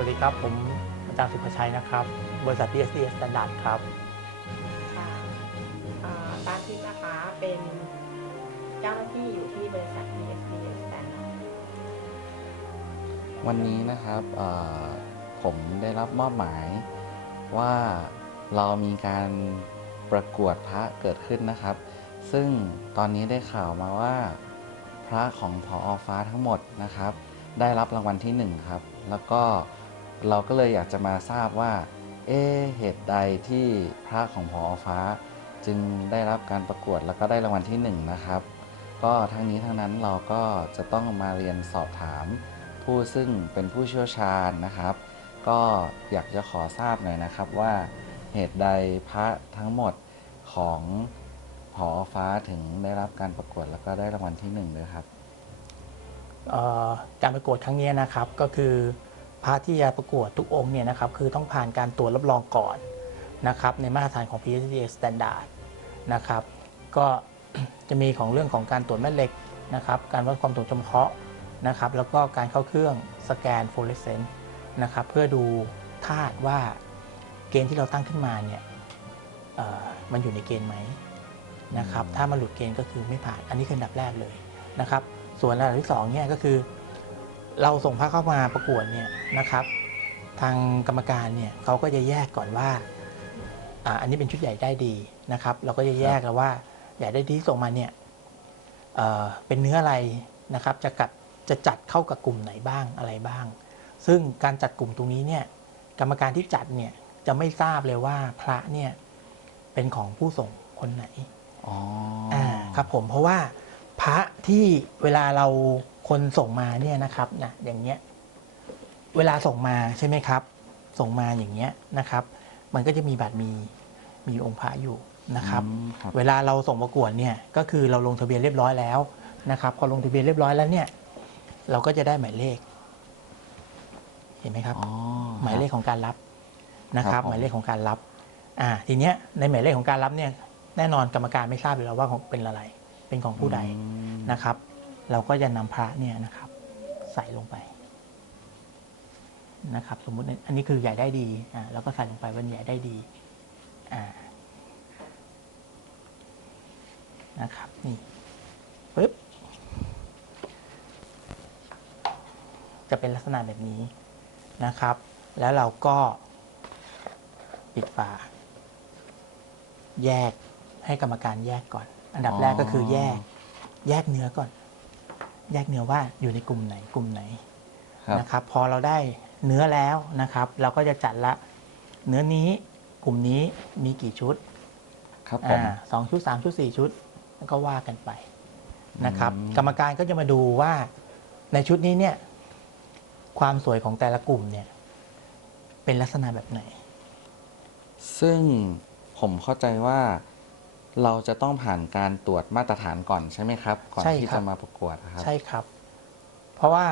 วัสดีครับ ผมอาจารย์สุภชัยนะครับ บริษัท PSDS Standard ครับค่ะอ่าตาทิพย์นะคะเป็นเจ้าหน้าที่อยู่ที่บริษัท PSDS Standard วันนี้นะครับเอ่อผมได้รับมอบหมายว่าเรามีการประกวดพระเกิดขึ้นนะครับ ซึ่งตอนนี้ได้ข่าวมาว่า พระของพออฟ้าทั้งหมดนะครับ ได้รับรางวัลที่หนึ่งครับ แล้วก็ เราก็เลยอยากจะมาทราบว่า เอ๊เหตุใดที่พระของพออฟ้า จึงได้รับการประกวดแล้วก็ได้รางวัลที่หนึ่งนะครับ ก็ทั้งนี้ทั้งนั้นเราก็จะต้องมาเรียนสอบถาม ผู้ซึ่งเป็นผู้เชี่ยวชาญนะครับ ก็อยากจะขอทราบหน่อยนะครับว่าเหตุใดพระทั้งหมดของผอฟ้าถึงได้รับการประกวดแล้วก็ได้รางวัลที่หนึ่งด้วยครับการประกวดครั้งนี้นะครับก็คือ พระที่จะประกวดทุกองค์เนี่ยนะครับคือต้องผ่านการตรวจรับรองก่อนนะครับในมาตรฐานของ PSDS Standard นะครับก็จะมีของเรื่องของการตรวจแม่เหล็กนะครับการวัดความถ่วงจำเพาะนะครับแล้วก็การเข้าเครื่องสแกนฟลูออเรสเซนต์นะครับเพื่อดูธาตุว่าเกณฑ์ที่เราตั้งขึ้นมาเนี่ยมันอยู่ในเกณฑ์ไหมนะครับถ้ามันหลุดเกณฑ์ก็คือไม่ผ่านอันนี้คืออันดับแรกเลยนะครับส่วนอันดับที่สองเนี่ยก็คือ เราส่งพระเข้ามาประกวดเนี่ยนะครับ ทางกรรมการเนี่ยเขาก็จะแยกก่อนว่าอ่า อันนี้เป็นชุดใหญ่ได้ดีนะครับ เราก็จะแยกกันว่าใหญ่ได้ดีที่ส่งมาเนี่ยเอ่อเป็นเนื้ออะไรนะครับ จะกัดจะจัดเข้ากับกลุ่มไหนบ้างอะไรบ้าง ซึ่งการจัดกลุ่มตรงนี้เนี่ยกรรมการที่จัดเนี่ยจะไม่ทราบเลยว่าพระเนี่ยเป็นของผู้ส่งคนไหนอ๋อออ่าครับผมเพราะว่าพระที่เวลาเรา คนส่งมาเนี่ยนะครับนะอย่างเงี้ยเวลาส่งมาใช่ไหมครับ ส่งมาอย่างเงี้ยนะครับ มันก็จะมีบัตรมีมีองค์พระอยู่นะครับอืมครับ เวลาเราส่งประกวดเนี่ยก็คือเราลงทะเบียนเรียบร้อยแล้วนะครับพอลงทะเบียนเรียบร้อยแล้วเนี่ย เราก็จะได้หมายเลข เห็นไหมครับอ๋อหมายเลขของการรับนะคครัรับบผมหมายเลขของการรับ อ่า ทีเนี้ยในหมายเลขของการรับเนี่ยแน่นอนกรรมการไม่ทราบอยู่แล้วว่าของเป็นอะไร เป็นของผู้ใดอืมนะครับ เราก็จะนำพระเนี่ยนะครับ ใส่ลงไปนะครับ สมมุติอันนี้คือใหญ่ได้ดีอ่าเราก็ใส่ลงไปว่าใหญ่ได้ดีอ่านะครับนี่ปึ๊บจะเป็นลักษณะแบบนี้นะครับ แล้วเราก็ปิดฝาแยกให้กรรมการแยกก่อน อันดับแรกก็คือแยก แยกเนื้อก่อน แยกเนื้อว่าอยู่ในกลุ่มไหนกลุ่มไหนครับนะครับ พอเราได้เนื้อแล้วนะครับ เราก็จะจัดละเนื้อนี้กลุ่มนี้มีกี่ชุด ครับผมอ่าสองชุดสามชุดสี่ชุดแล้วก็ว่ากันไปนะครับอืมกรรมการก็จะมาดูว่าในชุดนี้เนี่ย ความสวยของแต่ละกลุ่มเนี่ย เป็นลักษณะแบบไหน ซึ่งผมเข้าใจว่า เราจะต้องผ่านการตรวจมาตรฐานก่อนใช่ไหมครับ ก่อนใช่ที่ครับ จะมาประกวดนะครับ ใช่ครับ เพราะว่า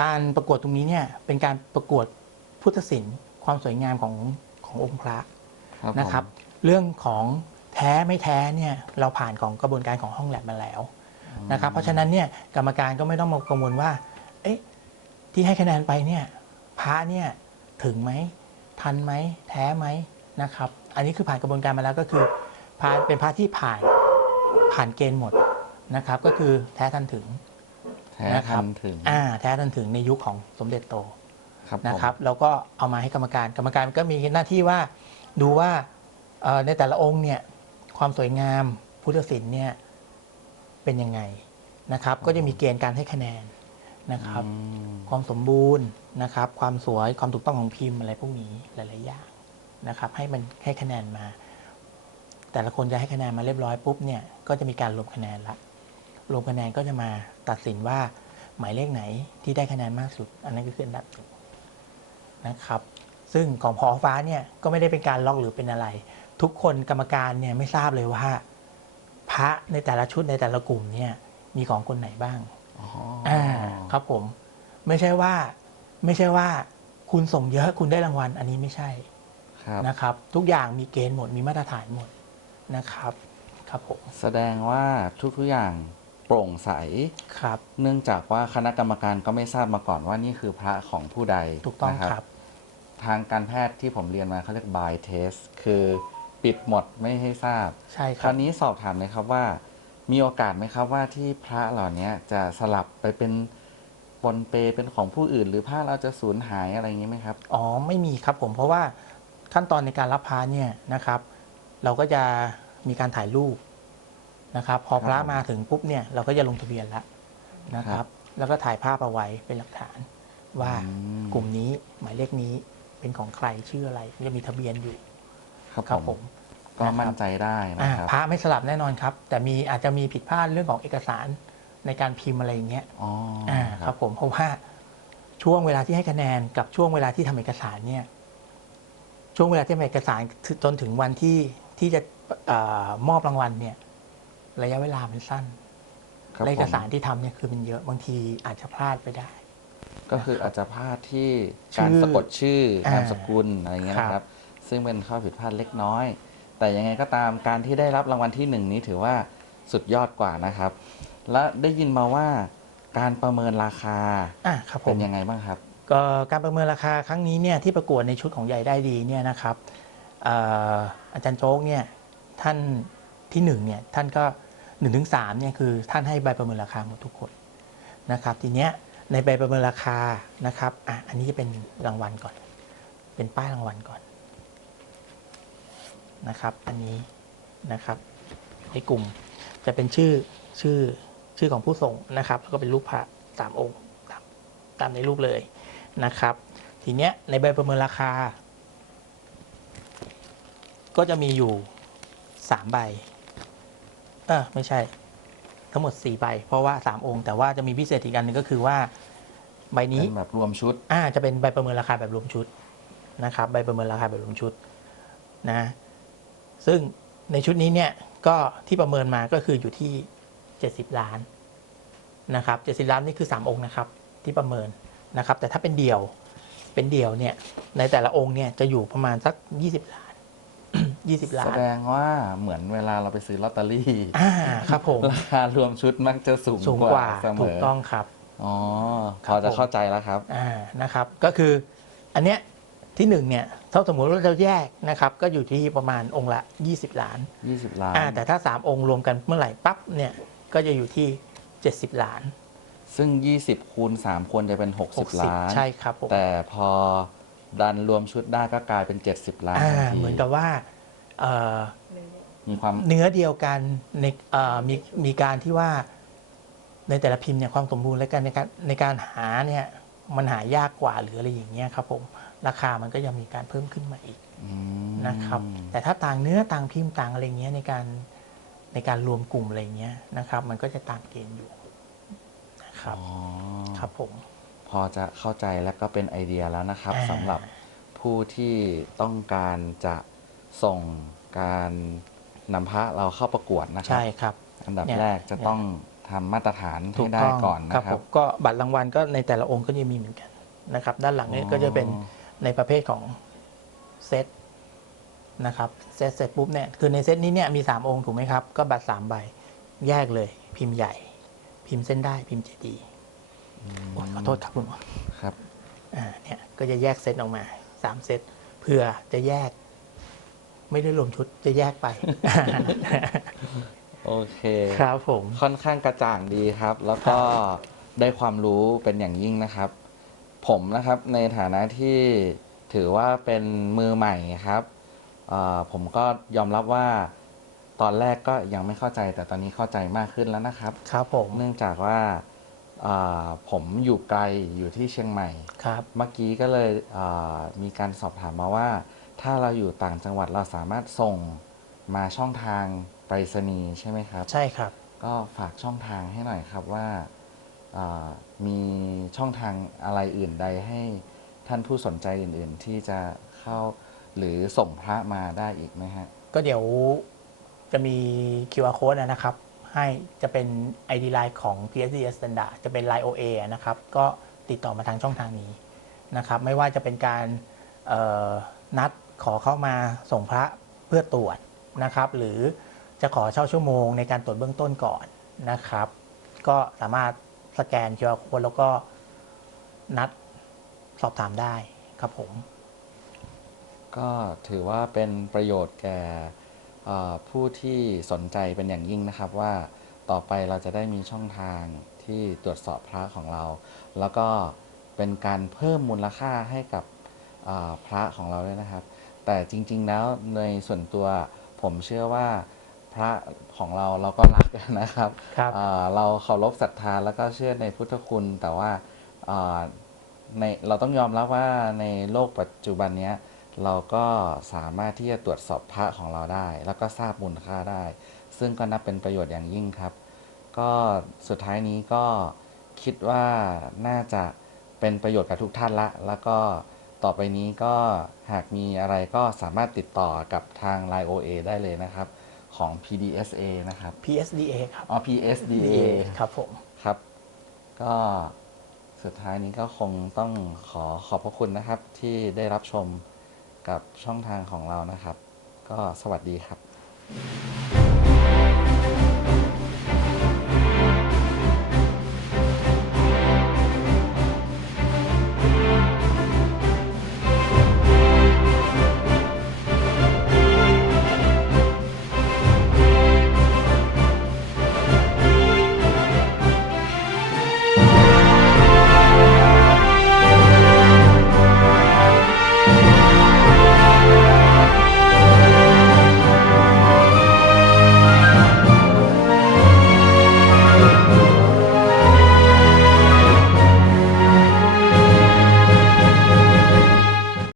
การประกวดตรงนี้เนี่ยเป็นการประกวดพุทธศิลป์ความสวยงามของขององค์พระครับนะครับผมเรื่องของแท้ไม่แท้เนี่ยเราผ่านของกระบวนการของห้องแลบมาแล้วนะครับ เพราะฉะนั้นเนี่ยกรรมการก็ไม่ต้องมากังวลว่า เอ๊ะที่ให้คะแนนไปเนี่ยพระเนี่ยถึงไหมทันไหมแท้ไหมนะครับ อันนี้คือผ่านกระบวนการมาแล้วก็คือ ผ่านเป็นพระที่ผ่านผ่านเกณฑ์หมดนะครับ ก็คือแท้ทันถึงแท้นะครัทับนถึงอ่าแท้ทันถึงในยุคของสมเด็จโตครับผมนะครับ แล้วก็เอามาให้กรรมการกรรมการก็มีหน้าที่ว่าดูว่าเอ่อในแต่ละองค์เนี่ยความสวยงามพุทธศิลป์เนี่ยเป็นยังไงนะครับ ก็จะมีเกณฑ์การให้คะแนนนะครับอืมความสมบูรณ์นะครับ ความสวยความถูกต้องของพิมพ์อะไรพวกนี้หลาย ๆ อย่างนะครับ ให้มันให้คะแนนมา แต่ละคนจะให้คะแนนมาเรียบร้อยปุ๊บเนี่ยก็จะมีการรวมคะแนนละรวมคะแนนก็จะมาตัดสินว่าหมายเลขไหนที่ได้คะแนนมากสุด อันนั้นก็คืออันดับหนึ่งนะครับ ซึ่งของพอฟ้าเนี่ยก็ไม่ได้เป็นการล็อกหรือเป็นอะไร ทุกคนกรรมการเนี่ยไม่ทราบเลยว่า พระในแต่ละชุดในแต่ละกลุ่มเนี่ยมีของคนไหนบ้างอ๋ออ่าครับผม ไม่ใช่ว่าไม่ใช่ว่าคุณส่งเยอะคุณได้รางวัล อันนี้ไม่ใช่ครับนะครับ ทุกอย่างมีเกณฑ์หมดมีมาตรฐานหมด นะครับครับผมแสดงว่าทุกๆอย่างโปร่งใส ครับ เนื่องจากว่าคณะกรรมการก็ไม่ทราบมาก่อนว่านี่คือพระของผู้ใดถูกต้องนะครับ ทางการแพทย์ที่ผมเรียนมาเขาเรียก by test คือปิดหมดไม่ให้ทราบ ใช่คครัราบวนี้สอบถามเลยครับว่า มีโอกาสไหมครับว่าที่พระเหล่านี้จะสลับไปเป็นปนเปเป็นของผู้อื่น หรือพระเราจะสูญหายอะไรอย่างนี้ไหมครับ อ๋อไม่มีครับผมเพราะว่าขั้นตอนในการรับพระเนี่ยนะครับ เราก็จะมีการถ่ายรูปนะครับ พอพระครับผมมาถึงปุ๊บเนี่ยเราก็จะลงทะเบียนแล้วนะคครัรับบแล้วก็ถ่ายภาพเอาไว้เป็นหลักฐานว่าอืมกลุ่มนี้หมายเลขนี้เป็นของใครชื่ออะไรมันจะมีทะเบียนอยู่ครับครับผผมมก็มั่นใจได้อ่านะครับพระไม่สลับแน่นอนครับ แต่มีอาจจะมีผิดพลาดเรื่องของเอกสารในการพิมพ์อะไรอย่างเงี้ยอ๋ออ่าครับผมเพราะว่าช่วงเวลาที่ให้คะแนนกับช่วงเวลาที่ทำเอกสารเนี่ยช่วงเวลาที่ทำเอกสารถึงจนถึงวันที่ ที่จะเออมอบรางวัลเนี่ยระยะเวลามันสั้นครับและเอกสารผมที่ทำเนี่ยคือมันเยอะบางทีอาจจะพลาดไปได้ ก็คืออาจจะพลาดที่ชื่อการสะกดชื่ออ่านามสกุลอะไรเงี้ยครับนะครับซึ่งเป็นข้อผิดพลาดเล็กน้อย แต่ยังไงก็ตามการที่ได้รับรางวัลที่หนึ่งนี้ถือว่าสุดยอดกว่านะครับ และได้ยินมาว่าการประเมินราคาอะครับผเป็นมยังไงบ้างครับ ก็การประเมินราคาครั้งนี้เนี่ยที่ประกวดในชุดของใหญ่ได้ดีเนี่ยนะครับเอ่อ อาจารย์โจ๊กเนี่ยท่านที่หนึ่งเนี่ยท่านก็หนึ่งถึงสามเนี่ยคือท่านให้ใบประเมินราคาหมดทุกคนนะครับทีเนี้ยในใบประเมินราคานะครับอะอันนี้จะเป็นรางวัลก่อน เป็นป้ายรางวัลก่อนนะครับอันนี้นะครับในกลุ่มจะเป็นชื่อชื่อชื่อของผู้ส่งนะครับแล้วก็เป็นรูปพระสามองค์ตามตามในรูปเลยนะครับ ทีเนี้ยในใบประเมินราคา ก็จะมีอยู่สามใบเออไม่ใช่ ทั้งหมดสี่ใบ เพราะว่าสามองค์ แต่ว่าจะมีพิเศษอีกอันหนึ่งก็คือว่า ใบนี้เป็นแบบรวมชุด อ่า จะเป็นใบประเมินราคาแบบรวมชุดนะครับ ใบประเมินราคาแบบรวมชุดนะ ซึ่งในชุดนี้เนี่ยก็ที่ประเมินมาก็คืออยู่ที่ 70 ล้านนะครับ70 ล้านนี่คือ 3 องค์นะครับที่ประเมินนะครับ แต่ถ้าเป็นเดี่ยวเป็นเดี่ยวเนี่ยในแต่ละองค์เนี่ยจะอยู่ประมาณสัก 20 ล้าน 20 ล้าแสน ดงว่าเหมือนเวลาเราไปซื้อลอตเตอรี่อ่าครับผม ราคารวมชุดมักจะสูงสูงกกว่าว่าเสมถูกอต้องครับ อ๋อคพรับอจะผมเข้าใจแล้วครับ อ่านะครับก็คืออันเนี้ยที่หนึ่งเนี่ยถ้าสมมติว่าเราแยกนะครับก็อยู่ที่ประมาณองค์ละ 20 ล้าน20 ล้าน อ่าแต่ถ้า 3 องค์รวมกันเมื่อไหร่ปั๊บเนี่ยก็จะอยู่ที่ 70 ล้านซึ่ง 20 คูณ 3 ควรจะเป็น 60 ล้าน ใช่ครับผมแต่พอดันรวมชุดได้ก็กลายเป็น 70 ล้านอ่าทันทีเหมือนกับว่า เอ่อมีความ เนื้อเดียวกันในเอ่อมีมีการที่ว่าในแต่ละพิมพ์เนี่ยความสมบูรณ์และการในการในการหาเนี่ยมันหายากกว่าหรืออะไรอย่างเงี้ยครับผมราคามันก็ยังมีการเพิ่มขึ้นมาอีกอืมนะครับ แต่ถ้าต่างเนื้อต่างพิมพ์ต่างอะไรเงี้ยในการในการรวมกลุ่มอะไรเงี้ยนะครับ มันก็จะตามเกณฑ์อยู่นะครับ อ๋อครับผม พอจะเข้าใจและก็เป็นไอเดียแล้วนะครับอ่า สำหรับผู้ที่ต้องการจะส่ง การนำพระเราเข้าประกวดนะครัใช่ครับ อันดับเนี่ยแรกจะต้องทำมาตรฐานถูให้กได้ต้องก่อนนะคครัรับบผมก็บัตรรางวัลก็ในแต่ละองค์ก็จะมีเหมือนกันนะครับ ด้านหลังเนี่ยอ๋อก็จะเป็นในประเภทของเซตนะครับเซตเสร็จปุ๊บเนี่ยคือในเซตนี้เนี่ยมี 3 องค์ถูกไหมครับ ก็บัตร3ใบแยกเลย พิมพ์ใหญ่ พิมพ์เส้นได้พิมพ์เจดีย์โอ้ยขอโทษครับคุณหมอครับอ่าเนี่ยก็จะแยกเซตออกมาสามเซตเพื่อจะแยก ไม่ได้รวมชุดจะแยกไป โอเคครับผม ค่อนข้างกระจ่างดีครับ แล้วก็ได้ความรู้เป็นอย่างยิ่งนะครับ ผมนะครับในฐานะที่ถือว่าเป็นมือใหม่ครับเอ่อผมก็ยอมรับว่าตอนแรกก็ยังไม่เข้าใจแต่ตอนนี้เข้าใจมากขึ้นแล้วนะครับ ครับผมเนื่องจากว่าเอ่อผมอยู่ไกลอยู่ที่เชียงใหม่ครับ เมื่อกี้ก็เลยเอ่อมีการสอบถามมาว่า ถ้าเราอยู่ต่างจังหวัดเราสามารถส่งมาช่องทางไปรษณีย์ใช่ไหมครับ ใช่ครับ ก็ฝากช่องทางให้หน่อยครับว่าเอ่อมีช่องทางอะไรอื่นใดให้ท่านผู้สนใจอื่น ๆ ที่จะเข้าหรือส่งพระมาได้อีกไหมฮะ ก็เดี๋ยวจะมี QR code นะครับ ให้จะเป็น ID Line ของ PSDS Standard จะเป็น Line OA นะครับ ก็ติดต่อมาทางช่องทางนี้นะครับ ไม่ว่าจะเป็นการเอ่อนัด ขอเข้ามาส่งพระเพื่อตรวจนะครับ หรือจะขอเช่าชั่วโมงในการตรวจเบื้องต้นก่อนนะครับ ก็สามารถสแกน QR code แล้วก็นัดสอบถามได้ครับผม ก็ถือว่าเป็นประโยชน์แก่ผู้ที่สนใจเป็นอย่างยิ่งนะครับว่าต่อไปเราจะได้มีช่องทางที่ตรวจสอบพระของเรา แล้วก็เป็นการเพิ่มมูลค่าให้กับพระของเราด้วยนะครับ แต่จริง ๆ แล้วในส่วนตัวผมเชื่อว่าพระของเราเราก็รักกันนะครับครับอ่าเราเคารพศรัทธาแล้วก็เชื่อในพุทธคุณ แต่ว่าอ่าในเราต้องยอมรับว่าในโลกปัจจุบันเนี้ยเราก็สามารถที่จะตรวจสอบพระของเราได้ แล้วก็ทราบมูลค่าได้ ซึ่งก็นับเป็นประโยชน์อย่างยิ่งครับ ก็สุดท้ายนี้ก็คิดว่าน่าจะเป็นประโยชน์กับทุกท่านละ แล้วก็ ต่อไปนี้ก็หากมีอะไรก็สามารถติดต่อกับทาง Line OA ได้เลยนะครับ ของ PDSA นะครับ PSDA ครับ อ๋อ PSDA ครับผม ครับ ก็สุดท้ายนี้ก็คงต้องขอขอบพระคุณนะครับที่ได้รับชมกับช่องทางของเรานะครับ ก็สวัสดีครับ